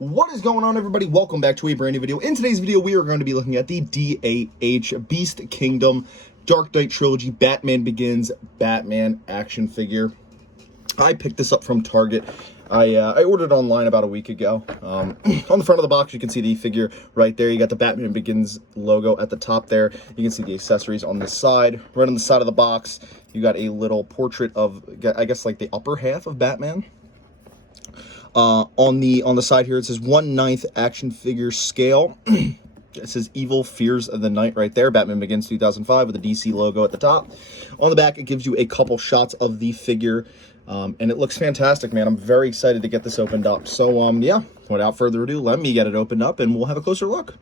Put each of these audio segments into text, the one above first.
What is going on, everybody? Welcome back to a brand new video. In today's video, we are going to be looking at the DAH Beast Kingdom Dark Knight Trilogy Batman Begins Batman action figure. I picked this up from Target. I ordered it online about a week ago. On the front of the box, you can see the figure right there. You got the Batman Begins logo at the top there. You can see the accessories on the side. Right on the side of the box, you got a little portrait of, I guess, like the upper half of Batman. On the side here, it says 1/9 action figure scale. It says Evil Fears of the Night right there. Batman Begins 2005 with the DC logo at the top. On the back, it gives you a couple shots of the figure. And it looks fantastic, man. I'm very excited to get this opened up. So, yeah, without further ado, let me get it opened up and we'll have a closer look.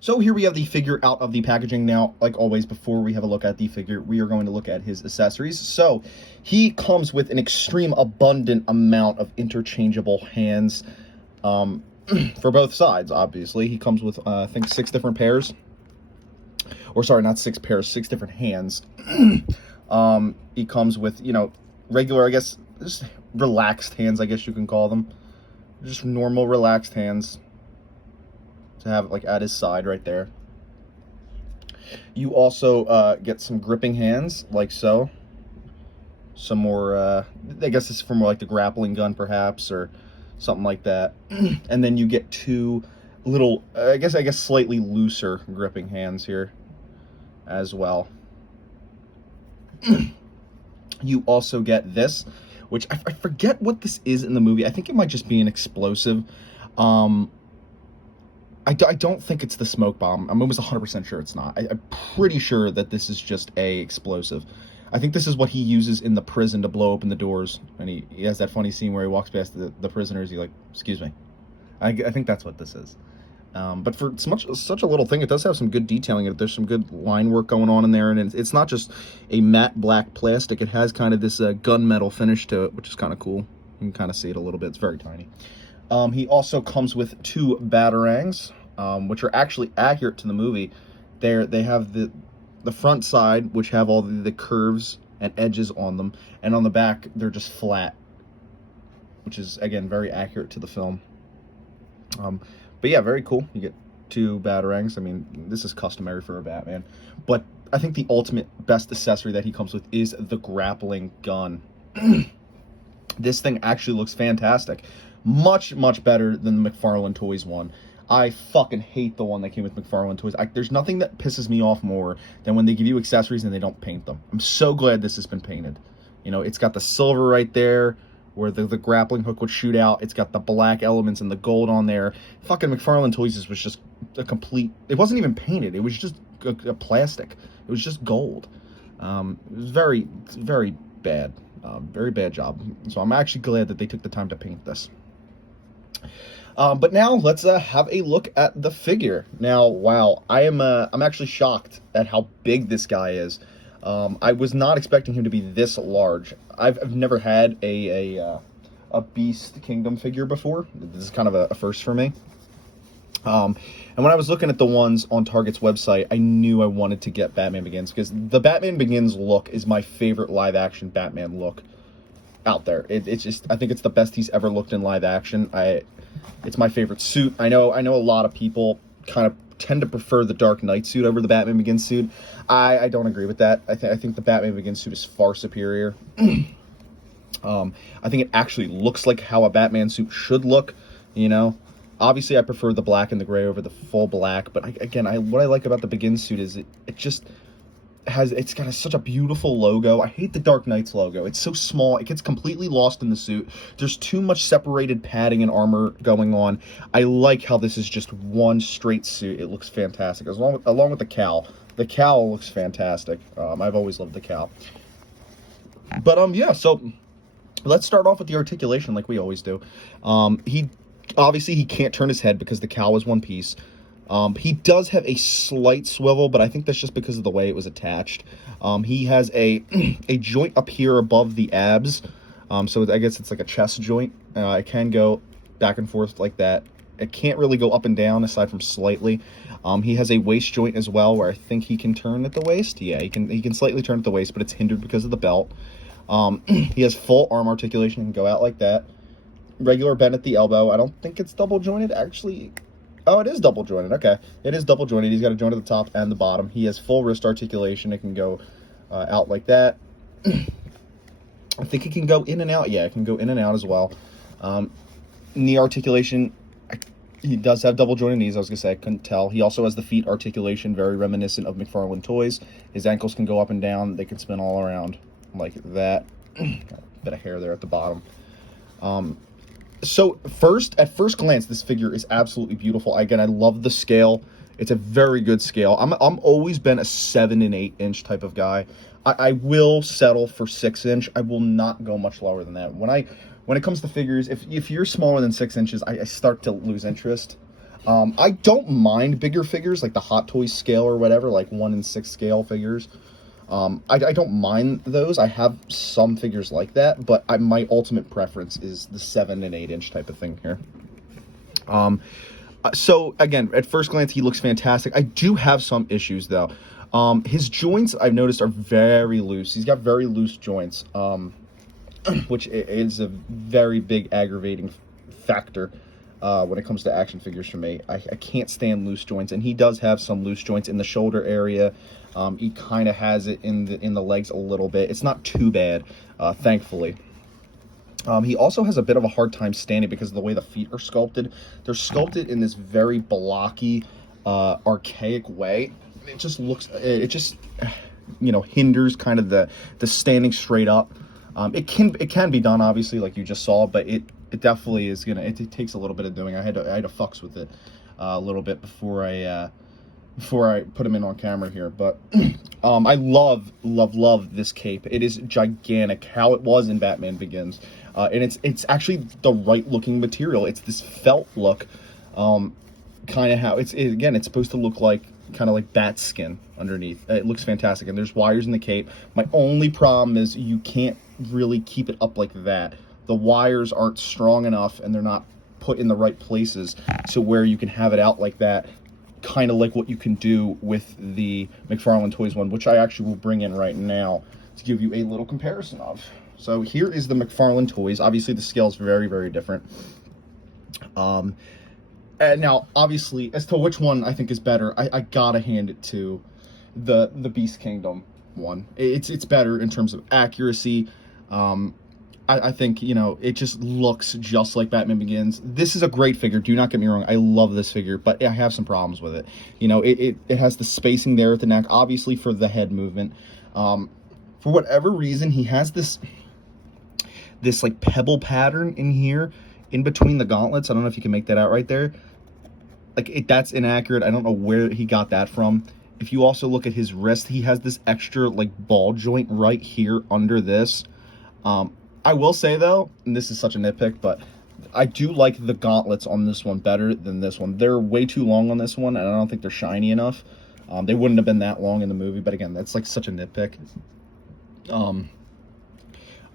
So here we have the figure out of the packaging. Now, like always, before we have a look at the figure, we are going to look at his accessories. So he comes with an extreme abundant amount of interchangeable hands for both sides, obviously. He comes with, I think, 6 different pairs. Or, sorry, not 6 pairs, 6 different hands. He comes with, you know, regular, I guess, just relaxed hands, I guess you can call them. Just normal relaxed hands to have, like, at his side right there. You also get some gripping hands, like so. Some more, I guess it's for more like the grappling gun, perhaps, or something like that. And then you get 2 little, I guess slightly looser gripping hands here as well. You also get this, which I forget what this is in the movie. I think it might just be an explosive. I don't think it's the smoke bomb. I'm almost 100% sure it's not. I'm pretty sure that this is just a explosive. I think this is what he uses in the prison to blow open the doors. And he has that funny scene where he walks past the prisoners. He's like, excuse me. I think that's what this is. But for such a little thing, it does have some good detailing. There's some good line work going on in there. And it's not just a matte black plastic. It has kind of this gunmetal finish to it, which is kind of cool. You can kind of see it a little bit. It's very tiny. He also comes with 2 batarangs, which are actually accurate to the movie. They have the front side, which have all the curves and edges on them, and on the back, they're just flat, which is, again, very accurate to the film. But yeah, very cool. You get 2 batarangs. I mean, this is customary for a Batman. But I think the ultimate best accessory that he comes with is the grappling gun. This thing actually looks fantastic. Much, much better than the McFarlane Toys one. I fucking hate the one that came with McFarlane Toys. There's nothing that pisses me off more than when they give you accessories and they don't paint them. I'm so glad this has been painted. You know, it's got the silver right there where the grappling hook would shoot out. It's got the black elements and the gold on there. Fucking McFarlane Toys was just a complete... It wasn't even painted. It was just a plastic. It was just gold. It was very, very bad. Very bad job. So I'm actually glad that they took the time to paint this. But now let's have a look at the figure. Now, wow, I'm actually shocked at how big this guy is. I was not expecting him to be this large. I've never had a Beast Kingdom figure before. This is kind of a first for me. And when I was looking at the ones on Target's website, I knew I wanted to get Batman Begins, because the Batman Begins look is my favorite live-action Batman look out there. It's just, I think it's the best he's ever looked in live action. It's my favorite suit. I know a lot of people kind of tend to prefer the Dark Knight suit over the Batman Begins suit. I don't agree with that. I think the Batman Begins suit is far superior. I think it actually looks like how a Batman suit should look, you know. Obviously, I prefer the black and the gray over the full black, but what I like about the Begins suit is it just it's got such a beautiful logo. I hate the Dark Knight's logo. It's so small. It gets completely lost in the suit. There's too much separated padding and armor going on. I like how this is just one straight suit. It looks fantastic. Along with the cowl. The cowl looks fantastic. I've always loved the cowl. But, yeah, so let's start off with the articulation like we always do. Obviously, he can't turn his head because the cowl is one piece. He does have a slight swivel, but I think that's just because of the way it was attached. He has a joint up here above the abs, so I guess it's like a chest joint. It can go back and forth like that. It can't really go up and down aside from slightly. He has a waist joint as well, where I think he can turn at the waist. Yeah, he can slightly turn at the waist, but it's hindered because of the belt. He has full arm articulation. He can go out like that. regular bend at the elbow. I don't think it's double jointed, actually. Oh, it is double jointed. Okay, it is double jointed. He's got a joint at the top and the bottom. He has full wrist articulation. It can go out like that. I think it can go in and out. Yeah, it can go in and out as well. Knee articulation, he does have double jointed knees. I was gonna say, I couldn't tell. He also has the feet articulation, very reminiscent of McFarlane toys. His ankles can go up and down. They can spin all around like that. Got a bit of hair there at the bottom. So at first glance, this figure is absolutely beautiful. Again, I love the scale. It's a very good scale. I'm always been a 7 and 8 inch type of guy. I will settle for 6 inch. I will not go much lower than that. When it comes to figures, if you're smaller than 6 inches, I start to lose interest. I don't mind bigger figures like the Hot Toys scale or whatever, like 1 in 6 scale figures. I don't mind those. I have some figures like that, but my ultimate preference is the 7 and 8 inch type of thing here. So again, at first glance, he looks fantastic. I do have some issues though. His joints, I've noticed, are very loose. He's got very loose joints, which is a very big aggravating factor when it comes to action figures for me. I can't stand loose joints, and he does have some loose joints in the shoulder area. He kind of has it in the legs a little bit. It's not too bad, thankfully. He also has a bit of a hard time standing because of the way the feet are sculpted. They're sculpted in this very blocky, archaic way. It just looks, hinders kind of the standing straight up. It can be done, obviously, like you just saw, but it definitely is it takes a little bit of doing. I had to fucks with it a little bit before I put him in on camera here, but I love this cape. It is gigantic, how it was in Batman Begins, and it's actually the right looking material. It's this felt look, kind of how it's supposed to look like, kind of like bat skin underneath. It looks fantastic, and there's wires in the cape. My only problem is you can't really keep it up like that. The wires aren't strong enough, and they're not put in the right places to where you can have it out like that, kind of like what you can do with the McFarlane Toys one, which I actually will bring in right now to give you a little comparison of. So here is the McFarlane Toys. Obviously the scale is very, very different. And now, obviously, as to which one I think is better, I gotta hand it to the Beast Kingdom one. It's better in terms of accuracy. I think, it just looks just like Batman Begins. This is a great figure, do not get me wrong. I love this figure, but I have some problems with it. It has the spacing there at the neck, obviously for the head movement. For whatever reason, he has this like pebble pattern in here, in between the gauntlets. I don't know if you can make that out right there. Like, that's inaccurate. I don't know where he got that from. If you also look at his wrist, he has this extra, like, ball joint right here under this. I will say, though, and this is such a nitpick, but I do like the gauntlets on this one better than this one. They're way too long on this one, and I don't think they're shiny enough. They wouldn't have been that long in the movie, but again, that's, like, such a nitpick. And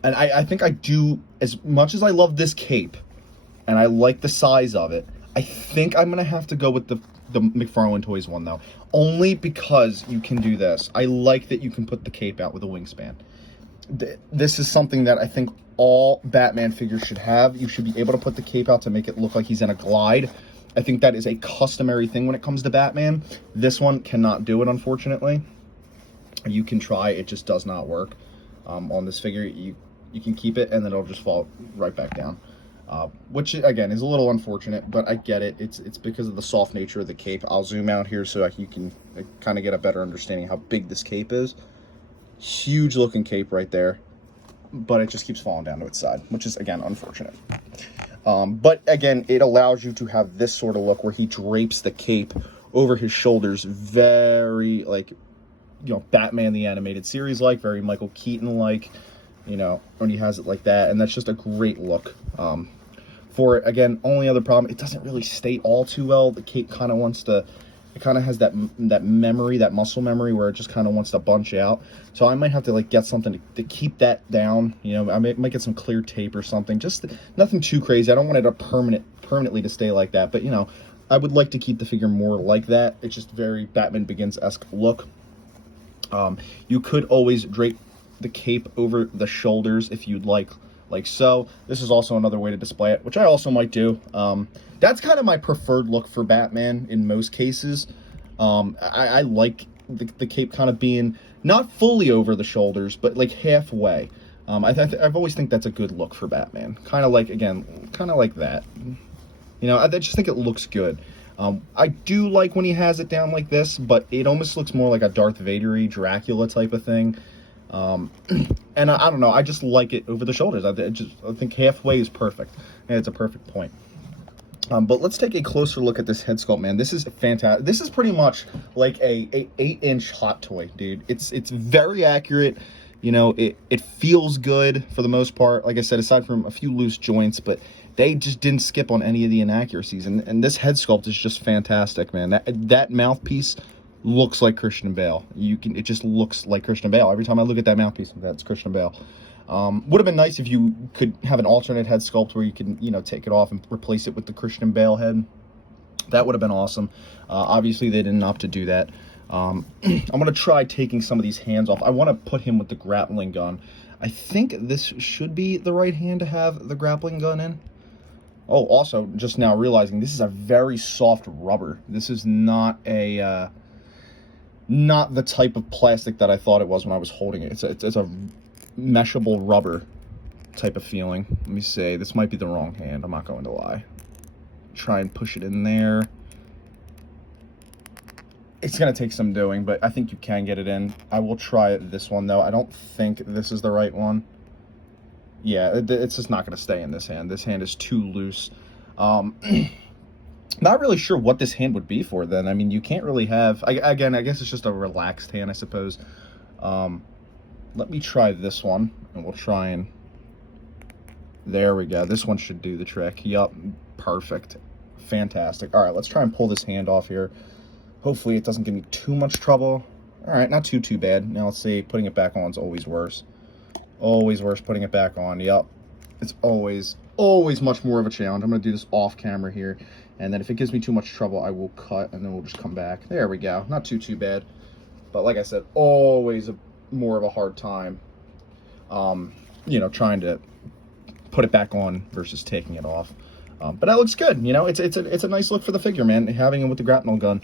I think I do, as much as I love this cape, and I like the size of it, I think I'm going to have to go with the McFarlane Toys one, though. Only because you can do this. I like that you can put the cape out with a wingspan. This is something that I think all Batman figures should have. You should be able to put the cape out to make it look like he's in a glide. I think that is a customary thing when it comes to Batman. This one cannot do it, unfortunately. You can try, it just does not work. On this figure, you can keep it, and then it'll just fall right back down. Which, again, is a little unfortunate, but I get it. It's because of the soft nature of the cape. I'll zoom out here so you can kind of get a better understanding how big this cape is. Huge looking cape right there, but it just keeps falling down to its side, which is, again, unfortunate. But, again, it allows you to have this sort of look where he drapes the cape over his shoulders, very, like, Batman the Animated Series like, very Michael Keaton-like, when he has it like that, and that's just a great look. For it, again, only other problem, it doesn't really stay all too well. The cape kind of wants to, it kind of has that memory, that muscle memory, where it just kind of wants to bunch out. So I might have to, like, get something to keep that down. I might get some clear tape or something. Just nothing too crazy. I don't want it permanently to stay like that. But, I would like to keep the figure more like that. It's just very Batman Begins-esque look. You could always drape the cape over the shoulders if you'd like like so. This is also another way to display it, which I also might do. That's kind of my preferred look for Batman in most cases. I like the cape kind of being not fully over the shoulders, but like halfway. I've always think that's a good look for Batman. Kind of like, again, kind of like that. You know, I just think it looks good. I do like when he has it down like this, but it almost looks more like a Darth Vader-y Dracula type of thing. And I don't know, I just like it over the shoulders. I think halfway is perfect. And it's a perfect point. But let's take a closer look at this head sculpt, man. This is fantastic. This is pretty much like a 8-inch Hot Toy, dude. It's very accurate. You know, it feels good for the most part. Like I said, aside from a few loose joints, but they just didn't skip on any of the inaccuracies. And this head sculpt is just fantastic, man. That mouthpiece looks like Christian Bale. It just looks like Christian Bale. Every time I look at that mouthpiece, that's Christian Bale. Would have been nice if you could have an alternate head sculpt where you can, you know, take it off and replace it with the Christian Bale head. That would have been awesome. Obviously, they didn't opt to do that. I'm going to try taking some of these hands off. I want to put him with the grappling gun. I think this should be the right hand to have the grappling gun in. Oh, also, just now realizing this is a very soft rubber. This is not a... not the type of plastic that I thought it was when I was holding it. It's a meshable rubber type of feeling. Let me see. This might be the wrong hand. I'm not going to lie. Try and push it in there. It's going to take some doing, but I think you can get it in. I will try this one, though. I don't think this is the right one. Yeah, it's just not going to stay in this hand. This hand is too loose. Not really sure what this hand would be for then. I mean, you can't really have... Again, I guess it's just a relaxed hand, I suppose. Let me try this one, and we'll try and... There we go. This one should do the trick. Yup, perfect. Fantastic. All right, let's try and pull this hand off here. Hopefully it doesn't give me too much trouble. All right, not too bad. Now let's see. Putting it back on is always worse. Always worse putting it back on. Yup. It's always much more of a challenge. I'm going to do this off camera here. And then if it gives me too much trouble, I will cut, and then we'll just come back. There we go. Not too bad. But like I said, always more of a hard time, you know, trying to put it back on versus taking it off. But that looks good. You know, it's a nice look for the figure, man. Having him with the grapnel gun.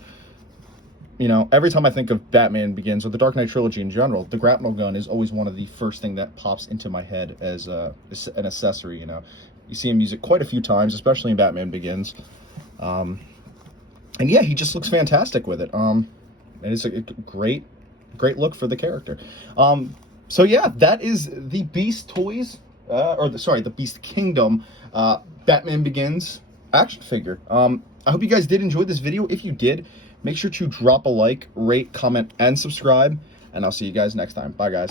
You know, every time I think of Batman Begins or the Dark Knight trilogy in general, the grapnel gun is always one of the first thing that pops into my head as an accessory. You know, you see him use it quite a few times, especially in Batman Begins. And yeah, he just looks fantastic with it. And it's a great look for the character. So yeah, that is the Beast Toys, the Beast Kingdom Batman Begins action figure. I hope you guys did enjoy this video. If you did, make sure to drop a like, rate, comment, and subscribe. And I'll see you guys next time. Bye, guys.